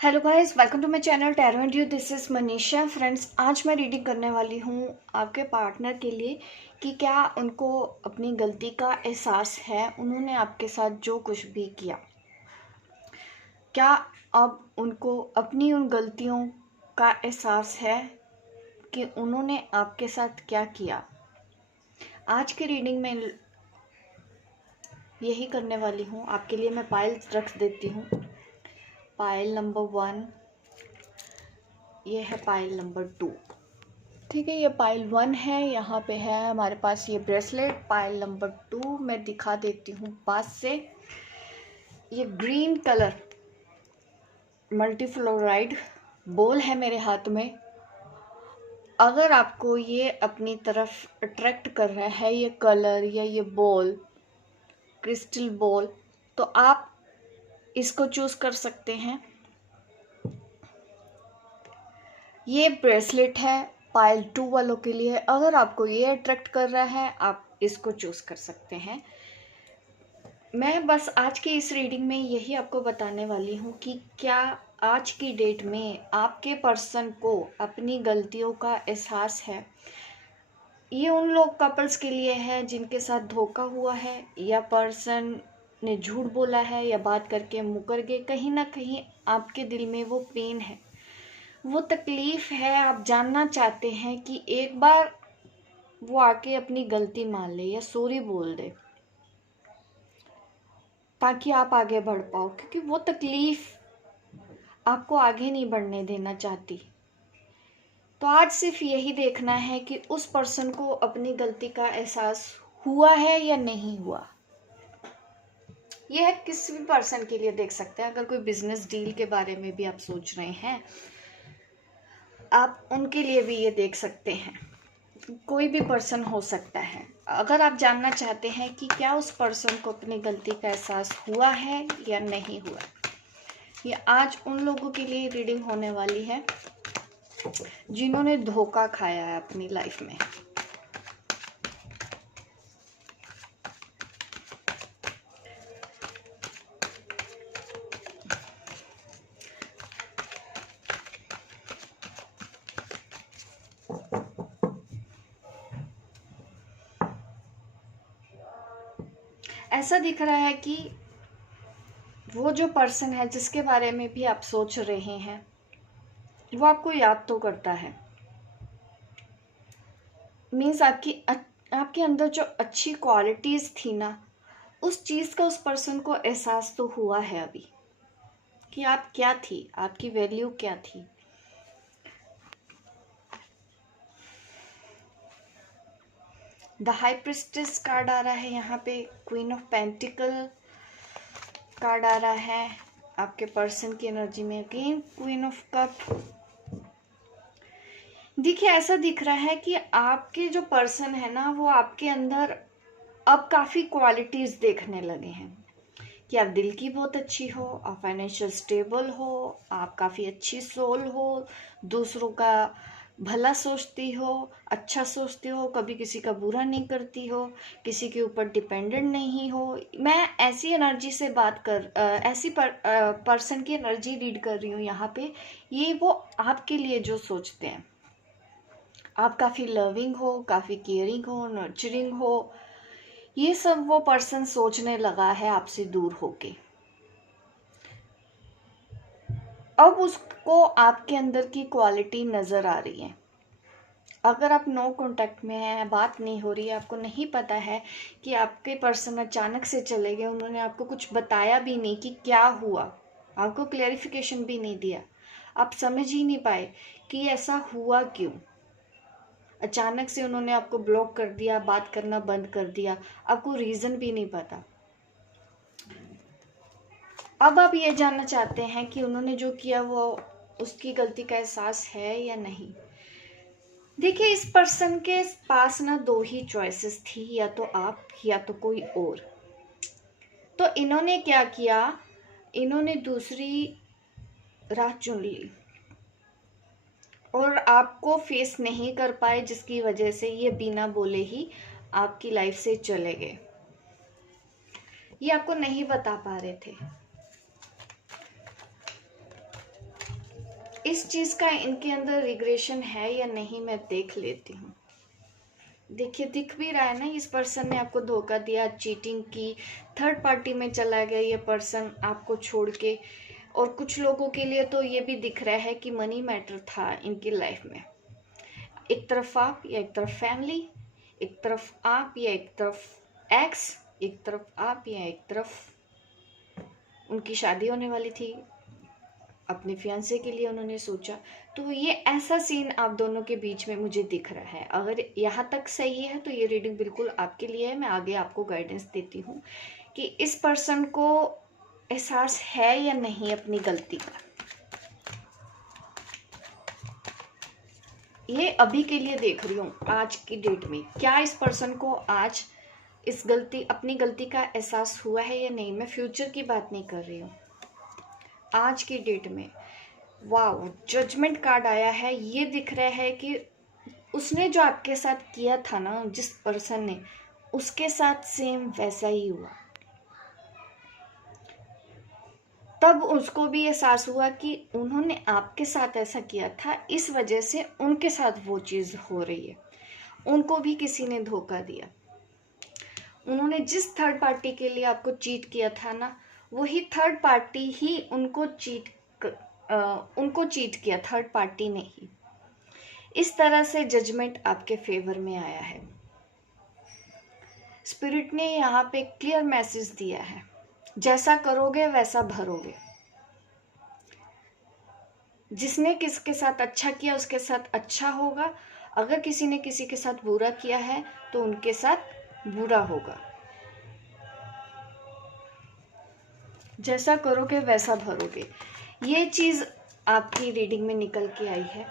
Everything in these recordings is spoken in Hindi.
Hello guys, welcome to my channel tarot and you. This is Manisha. Friends, आज मैं रीडिंग करने वाली हूँ आपके पार्टनर के लिए कि क्या उनको अपनी गलती का एहसास है। उन्होंने आपके साथ जो कुछ भी किया, क्या अब उनको अपनी उन गलतियों का एहसास है कि उन्होंने आपके साथ क्या किया। आज की रीडिंग में यही करने वाली हूँ आपके लिए। मैं पाइल रख देती हूँ। पाइल नंबर 1, ये है पाइल नंबर 2। ठीक है, ये पाइल 1 है। यहाँ पे है हमारे पास ये ब्रेसलेट। पाइल नंबर 2 मैं दिखा देती हूँ पास से। ये ग्रीन कलर मल्टीफ्लोराइड बॉल है मेरे हाथ में। अगर आपको ये अपनी तरफ अट्रैक्ट कर रहा है, ये कलर या ये बॉल, क्रिस्टल बॉल, तो आप इसको चूज कर सकते हैं। ये ब्रेसलेट है पाइल 2 वालों के लिए। अगर आपको ये अट्रैक्ट कर रहा है, आप इसको चूज कर सकते हैं। मैं बस आज की इस रीडिंग में यही आपको बताने वाली हूँ कि क्या आज की डेट में आपके पर्सन को अपनी गलतियों का एहसास है। ये उन लोग कपल्स के लिए है जिनके साथ धोखा हुआ है, या पर्सन ने झूठ बोला है, या बात करके मुकर गए। कहीं ना कहीं आपके दिल में वो पेन है, वो तकलीफ है। आप जानना चाहते हैं कि एक बार वो आके अपनी गलती मान ले या सॉरी बोल दे, ताकि आप आगे बढ़ पाओ, क्योंकि वो तकलीफ आपको आगे नहीं बढ़ने देना चाहती। तो आज सिर्फ यही देखना है कि उस पर्सन को अपनी गलती का एहसास हुआ है या नहीं हुआ। यह किसी भी पर्सन के लिए देख सकते हैं। अगर कोई बिजनेस डील के बारे में भी आप सोच रहे हैं, आप उनके लिए भी ये देख सकते हैं। कोई भी पर्सन हो सकता है। अगर आप जानना चाहते हैं कि क्या उस पर्सन को अपनी गलती का एहसास हुआ है या नहीं हुआ, ये आज उन लोगों के लिए रीडिंग होने वाली है जिन्होंने धोखा खाया है अपनी लाइफ में। ऐसा दिख रहा है कि वो जो पर्सन है जिसके बारे में भी आप सोच रहे हैं, वो आपको याद तो करता है। मीन्स आपके अंदर जो अच्छी क्वालिटीज थी ना, उस चीज का उस पर्सन को एहसास तो हुआ है अभी कि आप क्या थी, आपकी वैल्यू क्या थी। द हाई प्रिस्टेस कार्ड आ रहा है यहाँ पे। क्वीन ऑफ पेंटिकल कार्ड आ रहा है आपके पर्सन की एनर्जी में। Again queen of cup. देखिए, ऐसा दिख रहा है कि आपके जो पर्सन है ना, वो आपके अंदर अब काफी क्वालिटीज देखने लगे हैं कि आप दिल की बहुत अच्छी हो, आप फाइनेंशियल स्टेबल हो, आप काफी अच्छी सोल हो, दूसरों का भला सोचती हो, अच्छा सोचती हो, कभी किसी का बुरा नहीं करती हो, किसी के ऊपर डिपेंडेंट नहीं हो। मैं ऐसी एनर्जी से बात कर ऐसी पर्सन की एनर्जी रीड कर रही हूँ यहाँ पे। ये वो आपके लिए जो सोचते हैं। आप काफ़ी लविंग हो, काफ़ी केयरिंग हो, नर्चरिंग हो, ये सब वो पर्सन सोचने लगा है आपसे दूर होके। अब उसको आपके अंदर की क्वालिटी नज़र आ रही है। अगर आप नो कांटेक्ट में हैं, बात नहीं हो रही है, आपको नहीं पता है कि आपके पर्सन अचानक से चले गए, उन्होंने आपको कुछ बताया भी नहीं कि क्या हुआ, आपको क्लेरिफिकेशन भी नहीं दिया, आप समझ ही नहीं पाए कि ऐसा हुआ क्यों। अचानक से उन्होंने आपको ब्लॉक कर दिया, बात करना बंद कर दिया, आपको रीज़न भी नहीं पता। अब आप ये जानना चाहते हैं कि उन्होंने जो किया वो उसकी गलती का एहसास है या नहीं। देखिए, इस पर्सन के पास ना दो ही चॉइसेस थी, या तो आप या तो कोई और। तो इन्होंने क्या किया, इन्होंने दूसरी राह चुन ली और आपको फेस नहीं कर पाए, जिसकी वजह से ये बिना बोले ही आपकी लाइफ से चले गए। ये आपको नहीं बता पा रहे थे। इस चीज का इनके अंदर रिग्रेशन है या नहीं, मैं देख लेती हूँ। देखिए, दिख भी रहा है ना, इस पर्सन ने आपको धोखा दिया, चीटिंग की, थर्ड पार्टी में चला गया ये पर्सन आपको छोड़ के। और कुछ लोगों के लिए तो ये भी दिख रहा है कि मनी मैटर था इनकी लाइफ में। एक तरफ आप या एक तरफ फैमिली, एक तरफ आप या एक तरफ एक्स, एक तरफ आप या एक तरफ उनकी शादी होने वाली थी, अपने फियांसे के लिए उन्होंने सोचा। तो ये ऐसा सीन आप दोनों के बीच में मुझे दिख रहा है। अगर यहाँ तक सही है तो ये रीडिंग बिल्कुल आपके लिए है। मैं आगे आपको गाइडेंस देती हूँ कि इस पर्सन को एहसास है या नहीं अपनी गलती का। ये अभी के लिए देख रही हूँ, आज की डेट में क्या इस पर्सन को आज अपनी गलती का एहसास हुआ है या नहीं। मैं फ्यूचर की बात नहीं कर रही हूँ, आज की डेट में। वाओ, जजमेंट कार्ड आया है। ये दिख रहा है कि उसने जो आपके साथ किया था ना, जिस पर्सन ने, उसके साथ सेम वैसा ही हुआ। तब उसको भी एहसास हुआ कि उन्होंने आपके साथ ऐसा किया था, इस वजह से उनके साथ वो चीज़ हो रही है। उनको भी किसी ने धोखा दिया। उन्होंने जिस थर्ड पार्टी के लिए आपको चीट किया था ना, वही थर्ड पार्टी ही उनको चीट किया, थर्ड पार्टी ने ही। इस तरह से जजमेंट आपके फेवर में आया है। स्पिरिट ने यहाँ पे क्लियर मैसेज दिया है, जैसा करोगे वैसा भरोगे। जिसने किसके साथ अच्छा किया उसके साथ अच्छा होगा, अगर किसी ने किसी के साथ बुरा किया है तो उनके साथ बुरा होगा। जैसा करोगे वैसा भरोगे, ये चीज आपकी रीडिंग में निकल के आई है।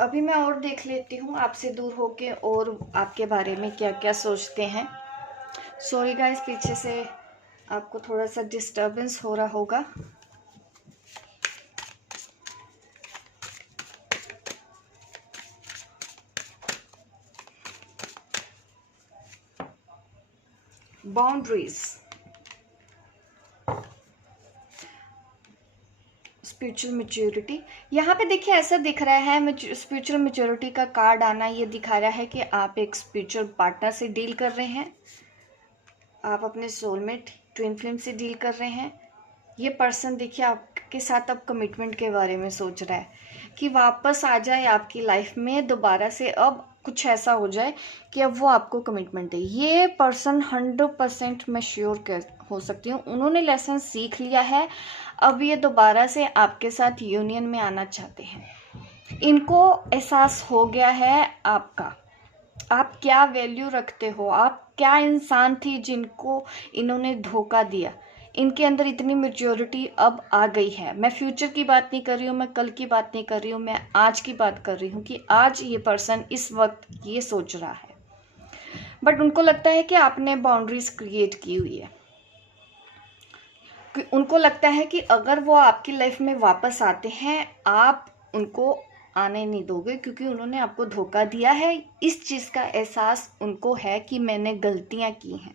अभी मैं और देख लेती हूँ आपसे दूर होके और आपके बारे में क्या क्या सोचते हैं। सॉरी गाइस, पीछे से आपको थोड़ा सा डिस्टरबेंस हो रहा होगा। Boundaries, spiritual maturity. यहाँ पे देखिए ऐसा दिख रहा है, स्पिरिचुअल मैच्योरिटी का कार्ड आना ये दिखा रहा है कि आप एक स्पिरिचुअल पार्टनर से डील कर रहे हैं, आप अपने सोलमेट ट्विन फ्लेम से डील कर रहे हैं। ये पर्सन देखिए आपके साथ अब कमिटमेंट के बारे में सोच रहा है कि वापस आ जाए आपकी लाइफ में दोबारा से, अब कुछ ऐसा हो जाए कि अब वो आपको कमिटमेंट है। ये पर्सन 100% मैं श्योर हो सकती हूँ, उन्होंने लेसन सीख लिया है। अब ये दोबारा से आपके साथ यूनियन में आना चाहते हैं। इनको एहसास हो गया है आपका, आप क्या वैल्यू रखते हो, आप क्या इंसान थी जिनको इन्होंने धोखा दिया। इनके अंदर इतनी मैच्योरिटी अब आ गई है। मैं फ्यूचर की बात नहीं कर रही हूँ, मैं कल की बात नहीं कर रही हूँ, मैं आज की बात कर रही हूँ कि आज ये पर्सन इस वक्त ये सोच रहा है। बट उनको लगता है कि आपने बाउंड्रीज क्रिएट की हुई है। उनको लगता है कि अगर वो आपकी लाइफ में वापस आते हैं, आप उनको आने नहीं दोगे, क्योंकि उन्होंने आपको धोखा दिया है। इस चीज़ का एहसास उनको है कि मैंने गलतियां की हैं,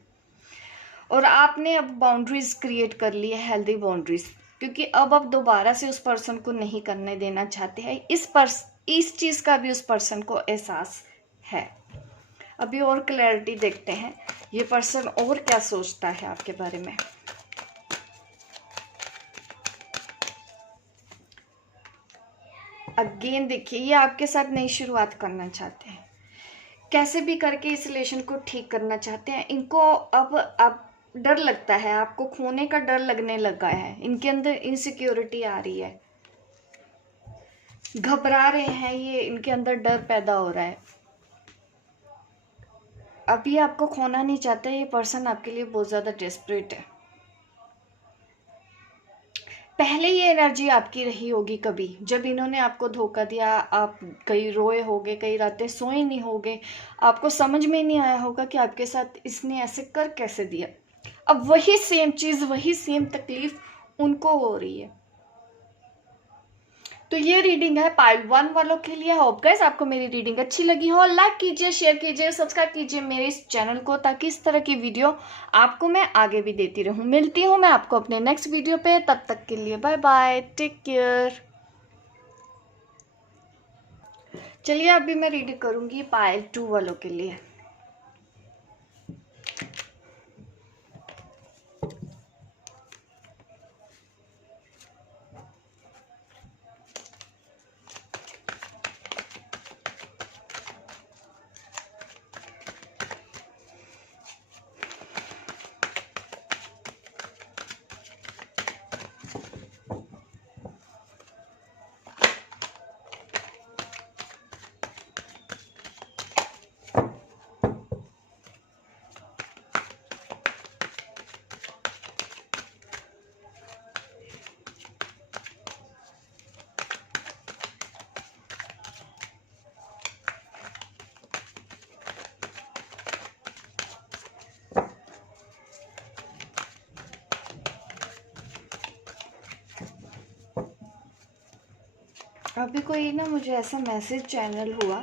और आपने अब बाउंड्रीज क्रिएट कर ली है, हेल्दी बाउंड्रीज, क्योंकि अब आप दोबारा से उस पर्सन को नहीं करने देना चाहते हैं। इस चीज़ का भी उस पर्सन को एहसास है। अभी और क्लैरिटी देखते हैं, ये पर्सन और क्या सोचता है आपके बारे में। अगेन देखिए, ये आपके साथ नई शुरुआत करना चाहते हैं, कैसे भी करके इस रिलेशन को ठीक करना चाहते हैं। इनको अब डर लगता है, आपको खोने का डर लगने लगा है, इनके अंदर इनसिक्योरिटी आ रही है, घबरा रहे हैं ये, इनके अंदर डर पैदा हो रहा है। अभी आपको खोना नहीं चाहते, ये पर्सन आपके लिए बहुत ज़्यादा डेस्परेट है। पहले ये एनर्जी आपकी रही होगी कभी, जब इन्होंने आपको धोखा दिया, आप कई रोए होगे, कई रातें सोए नहीं होगे, आपको समझ में नहीं आया होगा कि आपके साथ इसने ऐसे कर कैसे दिया। अब वही सेम चीज़, वही सेम तकलीफ उनको हो रही है। तो ये रीडिंग है पाइल 1 वालों के लिए। होप गाइस आपको मेरी रीडिंग अच्छी लगी हो। लाइक कीजिए, शेयर कीजिए, सब्सक्राइब कीजिए मेरे इस चैनल को, ताकि इस तरह की वीडियो आपको मैं आगे भी देती रहूं। मिलती हूं मैं आपको अपने नेक्स्ट वीडियो पे, तब तक के लिए बाय बाय, टेक केयर। चलिए अभी मैं रीडिंग करूंगी पाइल 2 वालों के लिए। अभी कोई ना मुझे ऐसा मैसेज चैनल हुआ,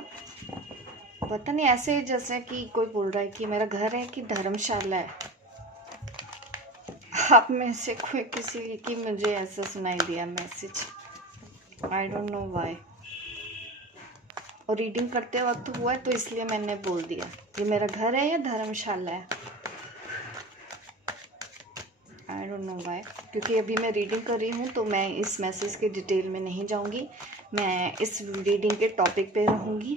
पता नहीं, ऐसे जैसे कि कोई बोल रहा है कि मेरा घर है कि धर्मशाला है। आप में से कोई किसी की मुझे ऐसा सुनाई दिया message, I don't know why. और रीडिंग करते वक्त हुआ है तो इसलिए मैंने बोल दिया ये मेरा घर है या धर्मशाला है, आई डोंट नो व्हाई। क्योंकि अभी मैं रीडिंग कर रही हूँ तो मैं इस मैसेज के डिटेल में नहीं जाऊंगी, मैं इस रीडिंग के टॉपिक पे रहूंगी।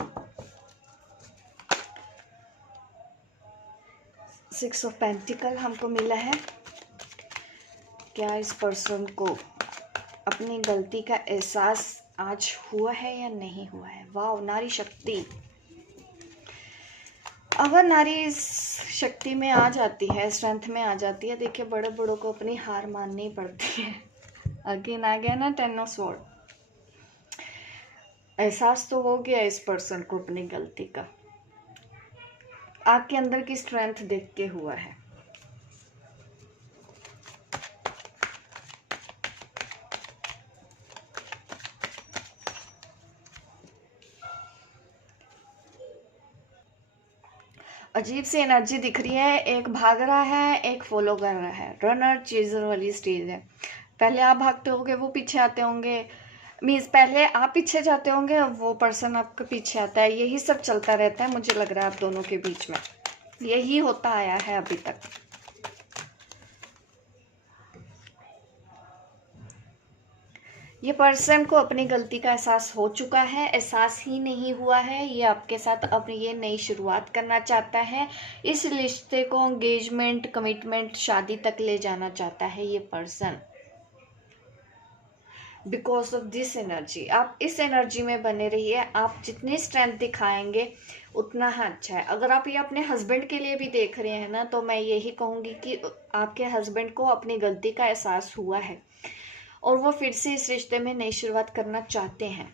6 ऑफ पेंटिकल हमको मिला है। क्या इस पर्सन को अपनी गलती का एहसास आज हुआ है या नहीं हुआ है? वाह, नारी शक्ति। अगर नारी इस शक्ति में आ जाती है, स्ट्रेंथ में आ जाती है, देखिए बड़े बड़ों को अपनी हार माननी पड़ती है। अगेन आ गया ना 10 ऑफ स्वॉर्ड। एहसास तो हो गया इस पर्सन को अपनी गलती का, आपके अंदर की स्ट्रेंथ देख के हुआ है। अजीब सी एनर्जी दिख रही है, एक भाग रहा है, एक फॉलो कर रहा है। रनर चेजर वाली स्टेज है। पहले आप भागते होंगे, वो पीछे आते होंगे, मीन्स पहले आप पीछे जाते होंगे, वो पर्सन आपके पीछे आता है। यही सब चलता रहता है, मुझे लग रहा है आप दोनों के बीच में यही होता आया है अभी तक। ये पर्सन को अपनी गलती का एहसास हो चुका है, एहसास ही नहीं हुआ है, ये आपके साथ अब ये नई शुरुआत करना चाहता है। इस रिश्ते को एंगेजमेंट, कमिटमेंट, शादी तक ले जाना चाहता है ये person. Because of this energy आप इस एनर्जी में बने रहिए। आप जितनी स्ट्रेंथ दिखाएंगे उतना ही अच्छा है। अगर आप ये अपने हस्बैंड के लिए भी देख रहे हैं ना, तो मैं यही कहूँगी कि आपके हस्बैंड को अपनी गलती का एहसास हुआ है और वो फिर से इस रिश्ते में नई शुरुआत करना चाहते हैं।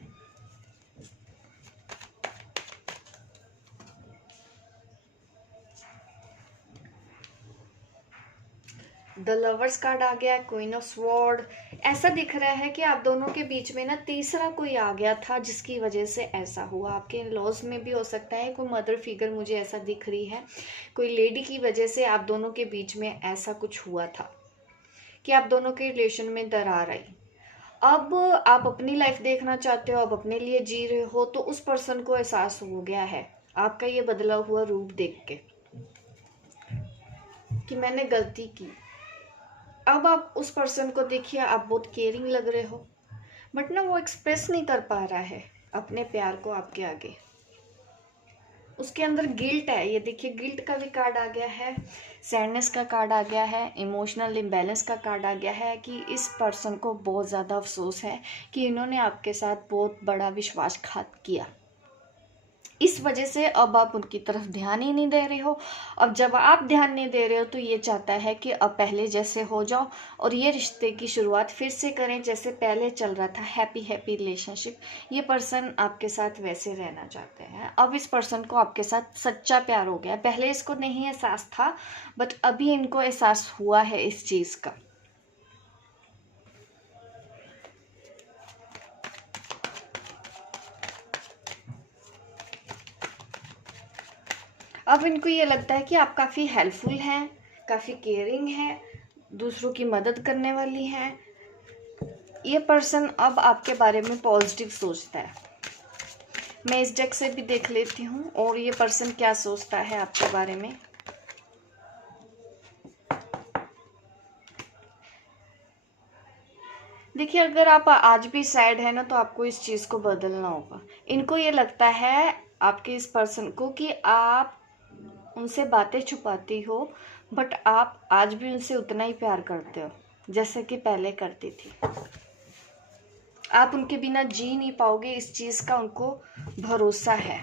द लवर्स कार्ड आ गया, क्वीन ऑफ स्वॉर्ड। ऐसा दिख रहा है कि आप दोनों के बीच में ना तीसरा कोई आ गया था जिसकी वजह से ऐसा हुआ। आपके लॉज में भी हो सकता है, कोई मदर फिगर मुझे ऐसा दिख रही है, कोई लेडी की वजह से आप दोनों के बीच में ऐसा कुछ हुआ था कि आप दोनों के रिलेशन में दरार आई। अब आप अपनी लाइफ देखना चाहते हो, अब अपने लिए जी रहे हो, तो उस पर्सन को एहसास हो गया है आपका ये बदला हुआ रूप देख के कि मैंने गलती की। अब आप उस पर्सन को देखिए, आप बहुत केयरिंग लग रहे हो, बट ना वो एक्सप्रेस नहीं कर पा रहा है अपने प्यार को आपके आगे। उसके अंदर गिल्ट है, ये देखिए गिल्ट का भी कार्ड आ गया है, सैडनेस का कार्ड आ गया है, इमोशनल इम्बैलेंस का कार्ड आ गया है कि इस पर्सन को बहुत ज़्यादा अफसोस है कि इन्होंने आपके साथ बहुत बड़ा विश्वासघात किया। इस वजह से अब आप उनकी तरफ ध्यान ही नहीं दे रहे हो। अब जब आप ध्यान नहीं दे रहे हो तो ये चाहता है कि अब पहले जैसे हो जाओ और ये रिश्ते की शुरुआत फिर से करें जैसे पहले चल रहा था, हैप्पी हैप्पी रिलेशनशिप। ये पर्सन आपके साथ वैसे रहना चाहते हैं। अब इस पर्सन को आपके साथ सच्चा प्यार हो गया, पहले इसको नहीं एहसास था, बट अभी इनको एहसास हुआ है इस चीज़ का। अब इनको ये लगता है कि आप काफ़ी हेल्पफुल हैं, काफ़ी केयरिंग हैं, दूसरों की मदद करने वाली हैं। ये पर्सन अब आपके बारे में पॉजिटिव सोचता है। मैं इस डेक से भी देख लेती हूँ और ये पर्सन क्या सोचता है आपके बारे में। देखिए, अगर आप आज भी सैड है ना, तो आपको इस चीज़ को बदलना होगा। इनको ये लगता है आपके इस पर्सन को कि आप उनसे बातें छुपाती हो, बट आप आज भी उनसे उतना ही प्यार करते हो जैसे कि पहले करती थी। आप उनके बिना जी नहीं पाओगे, इस चीज़ का उनको भरोसा है।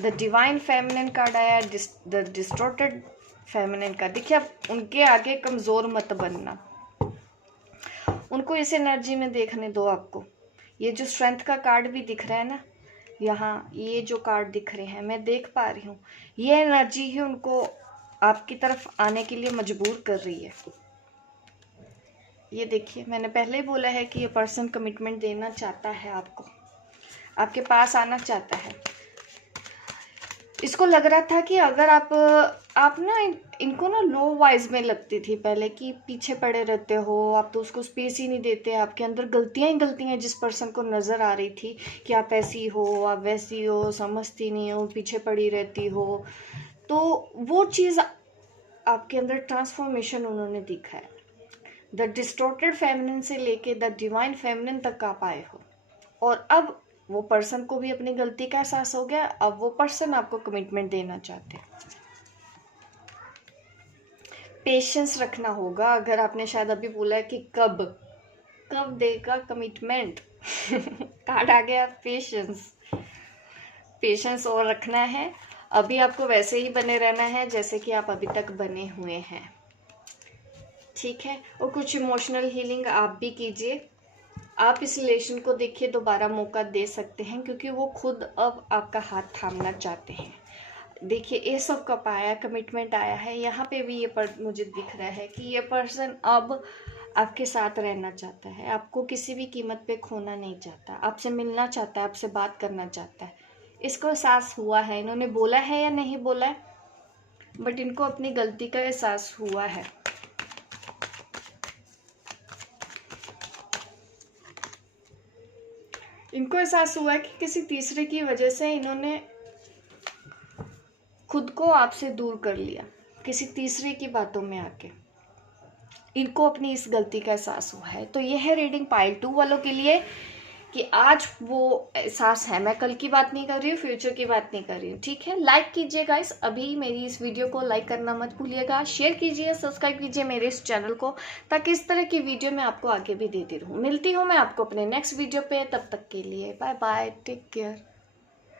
द डिवाइन फेमिनिन कार्ड आया, द डिस्टॉर्टेड फेमिनिन का। देखिए, अब उनके आगे कमज़ोर मत बनना, उनको इस एनर्जी में देखने दो। आपको ये जो स्ट्रेंथ का कार्ड भी दिख रहा है ना, यहाँ ये जो कार्ड दिख रहे हैं मैं देख पा रही हूँ, ये एनर्जी ही उनको आपकी तरफ आने के लिए मजबूर कर रही है। ये देखिए, मैंने पहले ही बोला है कि ये पर्सन कमिटमेंट देना चाहता है आपको, आपके पास आना चाहता है। इसको लग रहा था कि अगर आप ना इनको ना लो वाइज में लगती थी पहले, कि पीछे पड़े रहते हो आप, तो उसको स्पेस ही नहीं देते, आपके अंदर गलतियां ही गलतियां जिस पर्सन को नज़र आ रही थी कि आप ऐसी हो, आप वैसी हो, समझती नहीं हो, पीछे पड़ी रहती हो। तो वो चीज़ आपके अंदर ट्रांसफॉर्मेशन उन्होंने दिखा है। द डिस्टॉर्टेड फेमिनिन से लेके द डिवाइन फेमिनिन तक आप आए हो, और अब वो पर्सन को भी अपनी गलती का एहसास हो गया। अब वो पर्सन आपको कमिटमेंट देना चाहते हैं। पेशेंस रखना होगा। अगर आपने शायद अभी बोला है कि कब देगा कमिटमेंट कार्ड आ गया पेशेंस। पेशेंस और रखना है। अभी आपको वैसे ही बने रहना है जैसे कि आप अभी तक बने हुए हैं, ठीक है। और कुछ इमोशनल हीलिंग आप भी कीजिए। आप इस रिलेशन को देखिए, दोबारा मौका दे सकते हैं, क्योंकि वो खुद अब आपका हाथ थामना चाहते हैं। देखिए, ये सब कप आया, कमिटमेंट आया है, यहाँ पे भी ये मुझे दिख रहा है कि ये पर्सन अब आपके साथ रहना चाहता है, आपको किसी भी कीमत पे खोना नहीं चाहता, आपसे मिलना चाहता है, आपसे बात करना चाहता है। इसको एहसास हुआ है, इन्होंने बोला है या नहीं बोला है, बट इनको अपनी गलती का एहसास हुआ है। इनको एहसास हुआ है कि किसी तीसरे की वजह से इन्होंने खुद को आपसे दूर कर लिया, किसी तीसरे की बातों में आके। इनको अपनी इस गलती का एहसास हुआ है। तो यह है रीडिंग पाइल 2 वालों के लिए कि आज वो एहसास है। मैं कल की बात नहीं कर रही हूँ, फ्यूचर की बात नहीं कर रही हूँ, ठीक है। लाइक कीजिए गाइस, अभी मेरी इस वीडियो को लाइक करना मत भूलिएगा। शेयर कीजिए, सब्सक्राइब कीजिए मेरे इस चैनल को, ताकि इस तरह की वीडियो मैं आपको आगे भी देती रहूँ। मिलती हूँ मैं आपको अपने नेक्स्ट वीडियो पे, तब तक के लिए बाय बाय, टेक केयर।